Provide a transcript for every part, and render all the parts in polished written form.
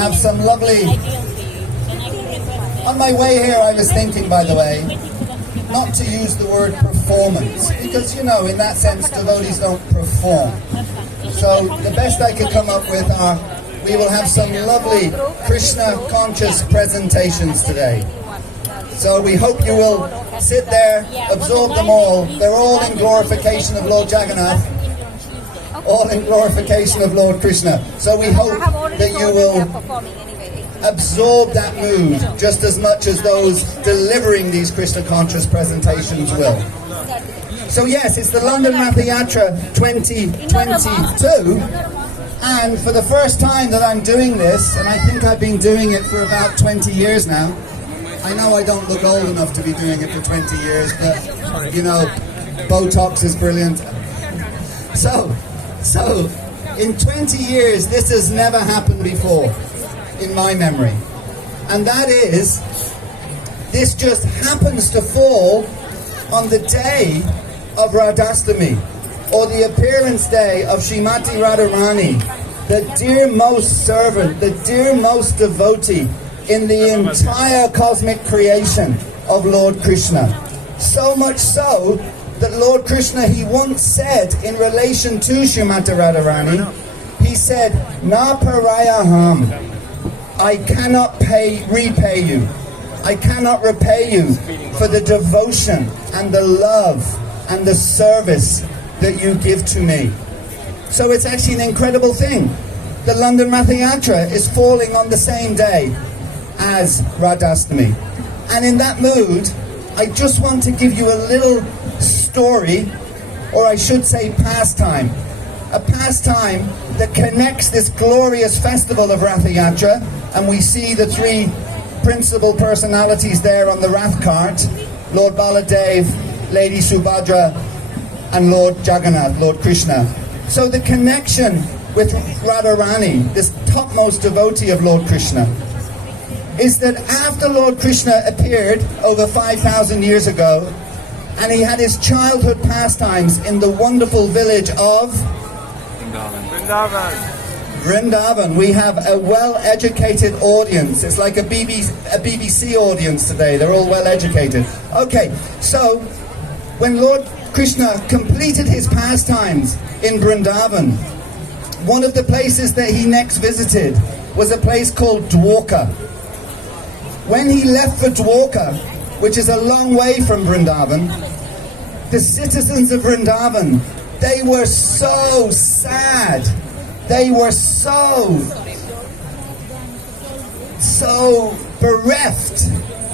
have some lovely... On my way here I was thinking, by the way, not to use the word performance, because, you know, in that sense devotees don't perform. So the best I could come up with are, we will have some lovely Krishna conscious presentations today. So we hope you will sit there, absorb them all. They're all in glorification of Lord Jagannath, all in glorification of Lord Krishna. So we hope that you will absorb that mood just as much as those delivering these Krishna conscious presentations will. So yes, it's the London Ratha Yatra 2022, and for the first time that I'm doing this, and I think I've been doing it for about 20 years now. I know I don't look old enough to be doing it for 20 years, but you know, Botox is brilliant. So in 20 years, this has never happened before in my memory. And that is, this just happens to fall on the day of Radhastami, or the appearance day of Srimati Radharani, the dearmost servant, the dearmost devotee in the entire cosmic creation of Lord Krishna. So much so that Lord Krishna, he once said in relation to Srimati Radharani, he said, "Na parayaham, I cannot repay you. I cannot repay you for the devotion and the love and the service that you give to me." So it's actually an incredible thing. The London Ratha Yatra is falling on the same day as Radhastami. And in that mood, I just want to give you a little story, or I should say pastime. A pastime that connects this glorious festival of Ratha Yatra, and we see the three principal personalities there on the Rath cart, Lord Baladev, Lady Subhadra, and Lord Jagannath, Lord Krishna. So the connection with Radharani, this topmost devotee of Lord Krishna, is that after Lord Krishna appeared over 5,000 years ago, and he had his childhood pastimes in the wonderful village of Vrindavan. We have a well-educated audience. It's like a BBC audience today. They're all well-educated. Okay, so when Lord Krishna completed his pastimes in Vrindavan, one of the places that he next visited was a place called Dwarka. When he left for Dwarka, which is a long way from Vrindavan, the citizens of Vrindavan, they were so sad. They were so bereft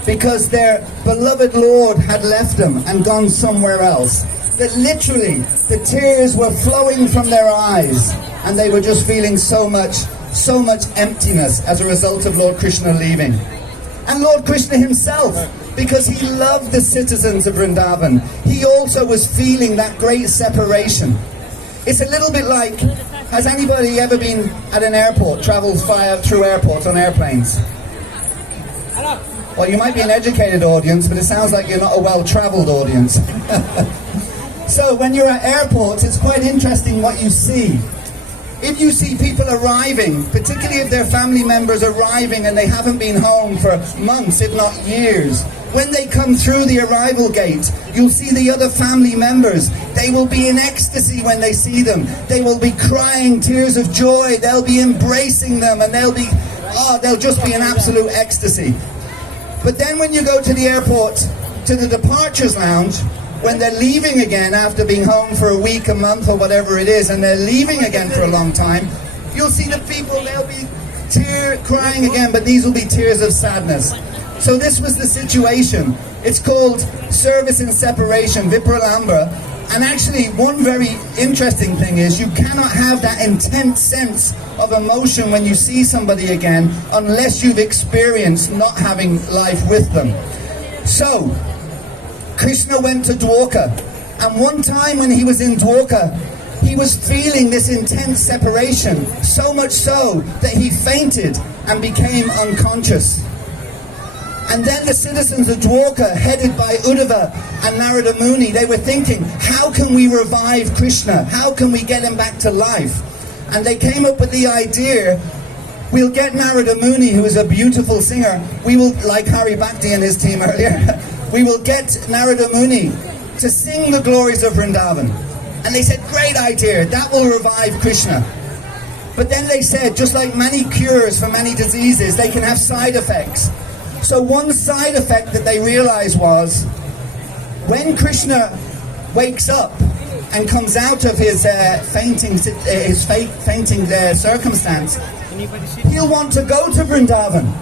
because their beloved Lord had left them and gone somewhere else, that literally the tears were flowing from their eyes, and they were just feeling so much emptiness as a result of Lord Krishna leaving. And Lord Krishna himself, because he loved the citizens of Vrindavan, he also was feeling that great separation. It's a little bit like, has anybody ever been at an airport, travelled through airports on airplanes? Well, you might be an educated audience, but it sounds like you're not a well-travelled audience. So when you're at airports, it's quite interesting what you see. If you see people arriving, particularly if their family members arriving and they haven't been home for months, if not years, when they come through the arrival gate, you'll see the other family members. They will be in ecstasy when they see them. They will be crying tears of joy. They'll be embracing them, and they'll just be in absolute ecstasy. But then when you go to the airport, to the departures lounge, when they're leaving again after being home for a week, a month, or whatever it is, and they're leaving again for a long time, you'll see the people, they'll be crying again, but these will be tears of sadness. So this was the situation. It's called service in separation, Vipralambra. And actually, one very interesting thing is you cannot have that intense sense of emotion when you see somebody again unless you've experienced not having life with them. So Krishna went to Dwarka, and one time when he was in Dwarka, he was feeling this intense separation, so much so that he fainted and became unconscious. And then the citizens of Dwarka, headed by Uddhava and Narada Muni, they were thinking, how can we revive Krishna? How can we get him back to life? And they came up with the idea We'll get Narada Muni, who is a beautiful singer. We will, like Hari Bhakti and his team earlier, we will get Narada Muni to sing the glories of Vrindavan. And they said, great idea, that will revive Krishna. But then they said, just like many cures for many diseases, they can have side effects. So one side effect that they realized was, when Krishna wakes up and comes out of his fainting circumstance, he'll want to go to Vrindavan.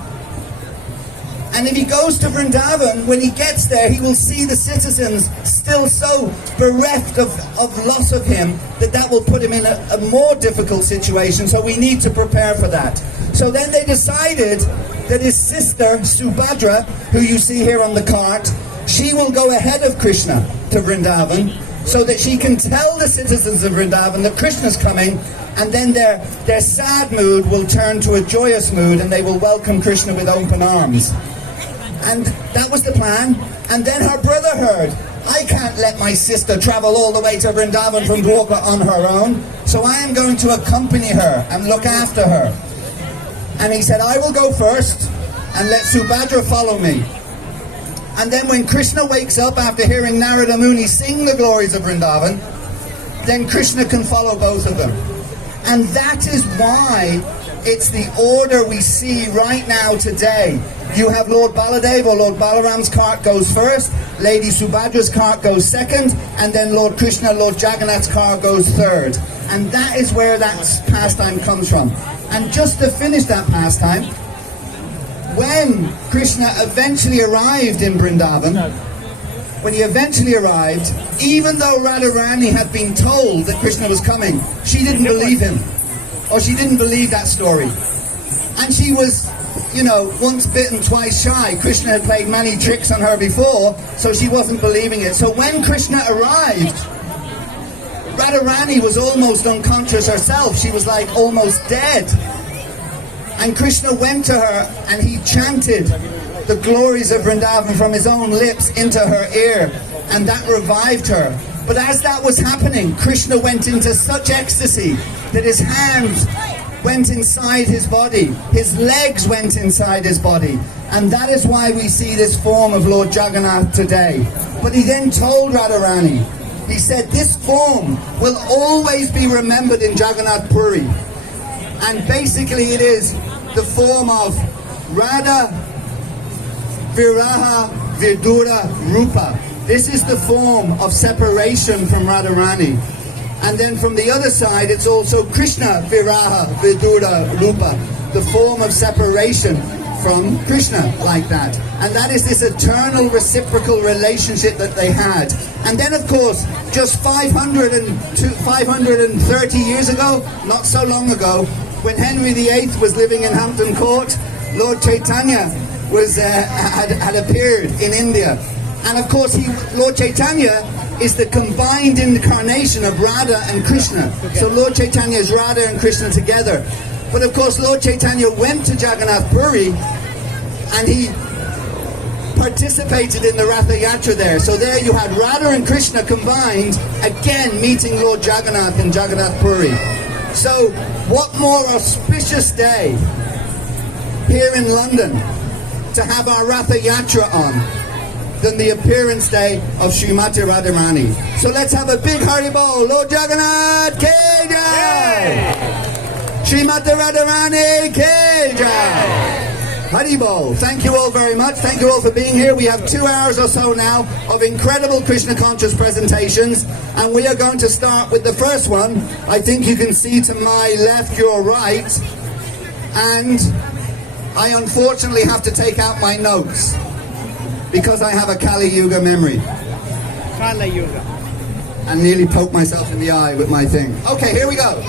And if he goes to Vrindavan, when he gets there, he will see the citizens still so bereft of loss of him that will put him in a more difficult situation. So we need to prepare for that. So then they decided that his sister, Subhadra, who you see here on the cart, she will go ahead of Krishna to Vrindavan so that she can tell the citizens of Vrindavan that Krishna's coming, and then their sad mood will turn to a joyous mood and they will welcome Krishna with open arms. And that was the plan. And then her brother heard, I can't let my sister travel all the way to Vrindavan from Dwarka on her own, so I am going to accompany her and look after her. And he said, I will go first and let Subhadra follow me. And then when Krishna wakes up after hearing Narada Muni sing the glories of Vrindavan, then Krishna can follow both of them. And that is why it's the order we see right now today. You have Lord Baladev or Lord Balaram's cart goes first, Lady Subhadra's cart goes second, and then Lord Krishna, Lord Jagannath's cart goes third. And that is where that pastime comes from. And just to finish that pastime, when Krishna eventually arrived in Vrindavan, when he eventually arrived, even though Radharani had been told that Krishna was coming, she didn't believe him. Or she didn't believe that story. And she was, once bitten, twice shy. Krishna had played many tricks on her before, so she wasn't believing it. So when Krishna arrived, Radharani was almost unconscious herself. She was like almost dead. And Krishna went to her and he chanted the glories of Vrindavan from his own lips into her ear, and that revived her. But as that was happening, Krishna went into such ecstasy that his hands went inside his body, his legs went inside his body, and that is why we see this form of Lord Jagannath today. But he then told Radharani, he said, this form will always be remembered in Jagannath Puri. And basically it is the form of Radha Viraha Vidura Rupa. This is the form of separation from Radharani. And then from the other side, it's also Krishna Viraha Vidura Rupa, the form of separation from Krishna, like that. And that is this eternal reciprocal relationship that they had. And then, of course, just 530 years ago, not so long ago, when Henry VIII was living in Hampton Court, Lord Chaitanya had appeared in India. And of course, Lord Chaitanya is the combined incarnation of Radha and Krishna. So Lord Chaitanya is Radha and Krishna together. But of course, Lord Chaitanya went to Jagannath Puri and he participated in the Ratha Yatra there. So there you had Radha and Krishna combined, again meeting Lord Jagannath in Jagannath Puri. So what more auspicious day here in London to have our Ratha Yatra on than the appearance day of Srimati Radharani. So let's have a big Haribol. Lord Jagannath Ki Jai! Srimati Radharani Ki Jai! Haribol. Thank you all very much. Thank you all for being here. We have 2 hours or so now of incredible Krishna conscious presentations, and we are going to start with the first one. I think you can see to my left, your right, and I unfortunately have to take out my notes because I have a Kali Yuga memory. Kali Yuga. And nearly poke myself in the eye with my thing. Okay, here we go.